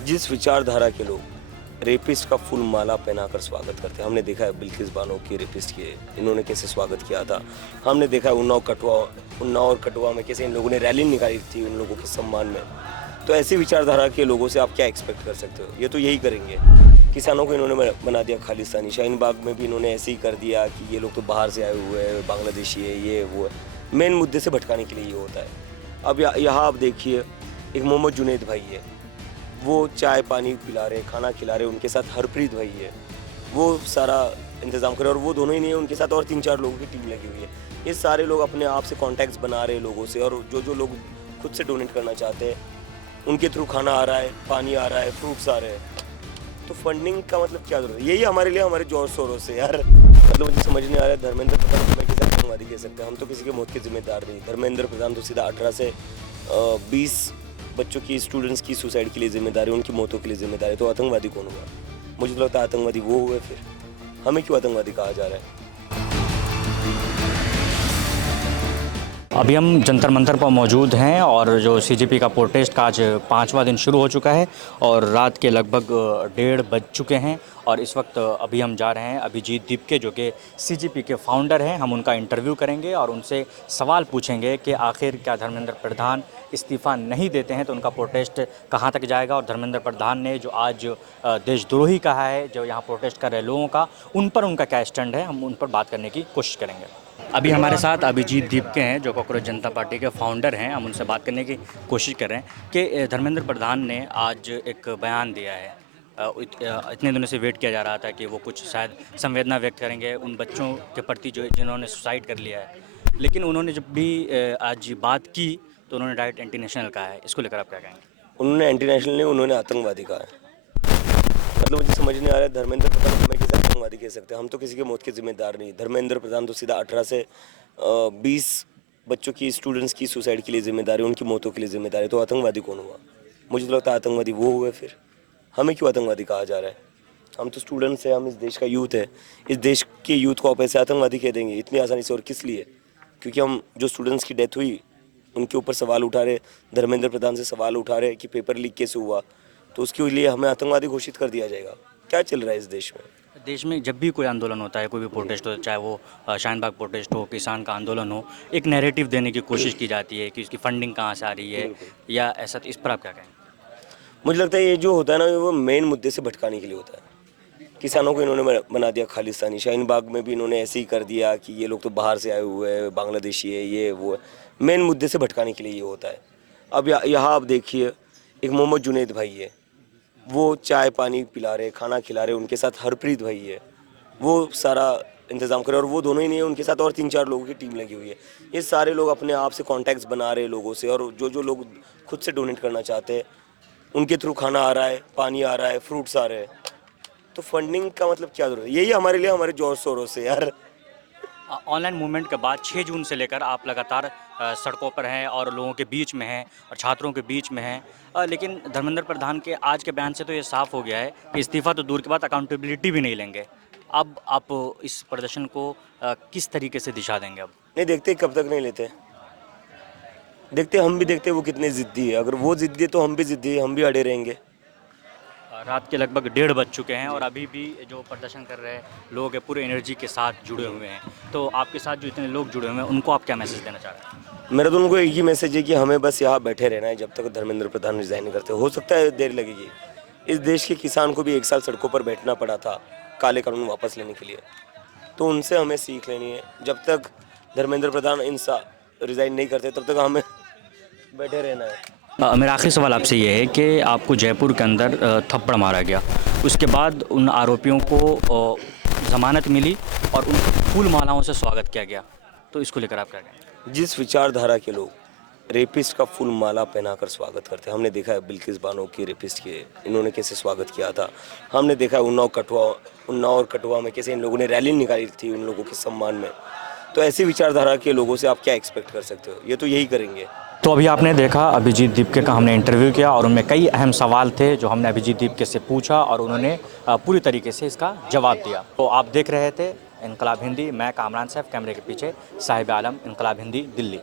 जिस विचारधारा के लोग रेपिस्ट का फुल माला पहनाकर स्वागत करते हैं, हमने देखा है बिल्किस बानो की रेपिस्ट के इन्होंने कैसे स्वागत किया था। हमने देखा है उन्नाव और कटवा में कैसे इन लोगों ने रैली निकाली थी उन लोगों के सम्मान में। तो ऐसी विचारधारा के लोगों से आप क्या एक्सपेक्ट कर सकते हो? ये तो यही करेंगे। किसानों को इन्होंने बना दिया खालिस्तानी। शाहीन बाग में भी इन्होंने ऐसे ही कर दिया कि ये लोग तो बाहर से आए हुए हैं, बांग्लादेशी है, ये वो है। मेन मुद्दे से भटकाने के लिए ये होता है। अब यहाँ आप देखिए, एक मोहम्मद जुनैद भाई है, वो चाय पानी पिला रहे, खाना खिला रहे, उनके साथ हरप्रीत भाई है, वो सारा इंतज़ाम करे। और वो दोनों ही नहीं है, उनके साथ और 3-4 लोगों की टीम लगी हुई है। ये सारे लोग अपने आप से कॉन्टैक्ट्स बना रहे हैं लोगों से, और जो लोग खुद से डोनेट करना चाहते हैं उनके थ्रू खाना आ रहा है, पानी आ रहा है, फ्रूट्स आ रहे हैं। तो फंडिंग का मतलब क्या जरूरत है? यही हमारे लिए हमारे जोर शोरों से यार, मतलब मुझे समझ नहीं आ रहा है। धर्मेंद्र प्रधान को मैं किसी आतंकवादी कह सकते हैं? हम तो किसी के मौत के जिम्मेदार नहीं। धर्मेंद्र प्रधान तो सीधा 18 से 20 बच्चों की, स्टूडेंट्स की सुसाइड के लिए जिम्मेदार है, उनकी मौतों के लिए जिम्मेदार है। तो आतंकवादी कौन हुआ? मुझे तो लगता है आतंकवादी वो हुए। फिर हमें क्यों आतंकवादी कहा जा रहा है? अभी हम जंतर मंतर पर मौजूद हैं और जो सीजेपी का प्रोटेस्ट का आज 5वां दिन शुरू हो चुका है और रात के लगभग 1:30 बज चुके हैं। और इस वक्त अभी हम जा रहे हैं अभिजीत दीपके, जो कि सीजेपी के फाउंडर हैं। हम उनका इंटरव्यू करेंगे और उनसे सवाल पूछेंगे कि आखिर क्या धर्मेंद्र प्रधान इस्तीफ़ा नहीं देते हैं तो उनका प्रोटेस्ट कहाँ तक जाएगा। और धर्मेंद्र प्रधान ने जो आज देशद्रोही कहा है जो यहाँ प्रोटेस्ट कर रहे लोगों का, उन पर उनका क्या स्टैंड है, हम उन पर बात करने की कोशिश करेंगे। अभी हमारे साथ अभिजीत दीपके हैं जो कांग्रेस जनता पार्टी के फाउंडर हैं। हम उनसे बात करने की कोशिश कर रहे हैं कि धर्मेंद्र प्रधान ने आज एक बयान दिया है। इतने दिनों से वेट किया जा रहा था कि वो कुछ शायद संवेदना व्यक्त करेंगे उन बच्चों के प्रति जो जिन्होंने सुसाइड कर लिया है। लेकिन उन्होंने जब भी आज बात की तो उन्होंने डायरेक्ट एंटी नेशनल कहा है। इसको लेकर आप क्या कहेंगे? उन्होंने एंटी नेशनल नहीं, उन्होंने आतंकवादी कहा है। मतलब मुझे समझ नहीं आ रहा है। धर्मेंद्र प्रधान को मैं किसी आतंकवादी कह सकते हैं? हम तो किसी के मौत के जिम्मेदार नहीं। धर्मेंद्र प्रधान तो सीधा 18 से 20 बच्चों की, स्टूडेंट्स की सुसाइड के लिए जिम्मेदार है, उनकी मौतों के लिए जिम्मेदार है। तो आतंकवादी कौन हुआ? मुझे तो लगता है आतंकवादी वो हुए। फिर हमें क्यों आतंकवादी कहा जा रहा है? हम तो स्टूडेंट्स हैं, हम इस देश का यूथ है। इस देश के यूथ को आप ऐसे आतंकवादी कह देंगे इतनी आसानी से? और किस लिए? क्योंकि हम जो स्टूडेंट्स की डेथ हुई उनके ऊपर सवाल उठा रहे, धर्मेंद्र प्रधान से सवाल उठा रहे कि पेपर लीक कैसे हुआ, तो उसके लिए हमें आतंकवादी घोषित कर दिया जाएगा? क्या चल रहा है इस देश में? देश में जब भी कोई आंदोलन होता है, कोई भी प्रोटेस्ट हो, चाहे वो शाहीन बाग प्रोटेस्ट हो, किसान का आंदोलन हो, एक नैरेटिव देने की कोशिश की जाती है कि उसकी फंडिंग कहाँ से आ रही है या ऐसा। तो इस पर आप क्या कहें? मुझे लगता है ये जो होता है ना, वो मेन मुद्दे से भटकाने के लिए होता है। किसानों को इन्होंने बना दिया खालिस्तानी। शाहीन बाग में भी इन्होंने ऐसे ही कर दिया कि ये लोग तो बाहर से आए हुए हैं, बांग्लादेशी है, ये वो है। मेन मुद्दे से भटकाने के लिए ये होता है। अब यहाँ आप देखिए, एक मोहम्मद जुनैद भाई है, वो चाय पानी पिला रहे, खाना खिला रहे, उनके साथ हरप्रीत भाई है, वो सारा इंतज़ाम करे। और वो दोनों ही नहीं है, उनके साथ और 3-4 लोगों की टीम लगी हुई है। ये सारे लोग अपने आप से कॉन्टैक्ट्स बना रहे हैं लोगों से, और जो लोग खुद से डोनेट करना चाहते हैं उनके थ्रू खाना आ रहा है, पानी आ रहा है, फ्रूट्स आ रहे हैं। तो फंडिंग का मतलब क्या जरूरत है? यही हमारे लिए हमारे जोर शोरों से यार। ऑनलाइन मूवमेंट के बाद 6 जून से लेकर आप लगातार सड़कों पर हैं और लोगों के बीच में हैं और छात्रों के बीच में हैं। लेकिन धर्मेंद्र प्रधान के आज के बयान से तो ये साफ हो गया है कि इस्तीफ़ा तो दूर की बात, अकाउंटेबिलिटी भी नहीं लेंगे। अब आप इस प्रदर्शन को किस तरीके से दिशा देंगे अब? नहीं देखते कब तक नहीं लेते, देखते हम भी देखते वो कितने जिद्दी है। अगर वो जिद्दी है तो हम भी जिद्दी है, हम भी अड़े रहेंगे। रात के लगभग 1:30 बज चुके हैं और अभी भी जो प्रदर्शन कर रहे लोग हैं पूरे एनर्जी के साथ जुड़े हुए हैं। तो आपके साथ जो इतने लोग जुड़े हुए हैं उनको आप क्या मैसेज देना चाह रहे हैं? मेरा तो उनको एक ही मैसेज है कि हमें बस यहाँ बैठे रहना है जब तक धर्मेंद्र प्रधान रिजाइन नहीं करते। हो सकता है देर लगेगी। इस देश के किसान को भी 1 साल सड़कों पर बैठना पड़ा था काले कानून वापस लेने के लिए। तो उनसे हमें सीख लेनी है। जब तक धर्मेंद्र प्रधान रिजाइन नहीं करते तब तक हमें बैठे रहना है। मेरा आखिरी सवाल आपसे ये है कि आपको जयपुर के अंदर थप्पड़ मारा गया, उसके बाद उन आरोपियों को ज़मानत मिली और उन फूल मालाओं से स्वागत किया गया। तो इसको लेकर आप क्या कहें? जिस विचारधारा के लोग रेपिस्ट का फुल माला पहनाकर स्वागत करते हैं, हमने देखा है बिल्किस बानो की रेपिस्ट के इन्होंने कैसे स्वागत किया था। हमने देखा है उन्नाव और कटवा में कैसे इन लोगों ने रैली निकाली थी उन लोगों के सम्मान में। तो ऐसी विचारधारा के लोगों से आप क्या एक्सपेक्ट कर सकते हो? ये तो यही करेंगे। तो अभी आपने देखा अभिजीत दीपके का हमने इंटरव्यू किया और उनमें कई अहम सवाल थे जो हमने अभिजीत दीपके से पूछा और उन्होंने पूरी तरीके से इसका जवाब दिया। तो आप देख रहे थे इनकलाब हिंदी, मैं कामरान सैफ, कैमरे के पीछे साहिब आलम, इनकलाब हिंदी, दिल्ली।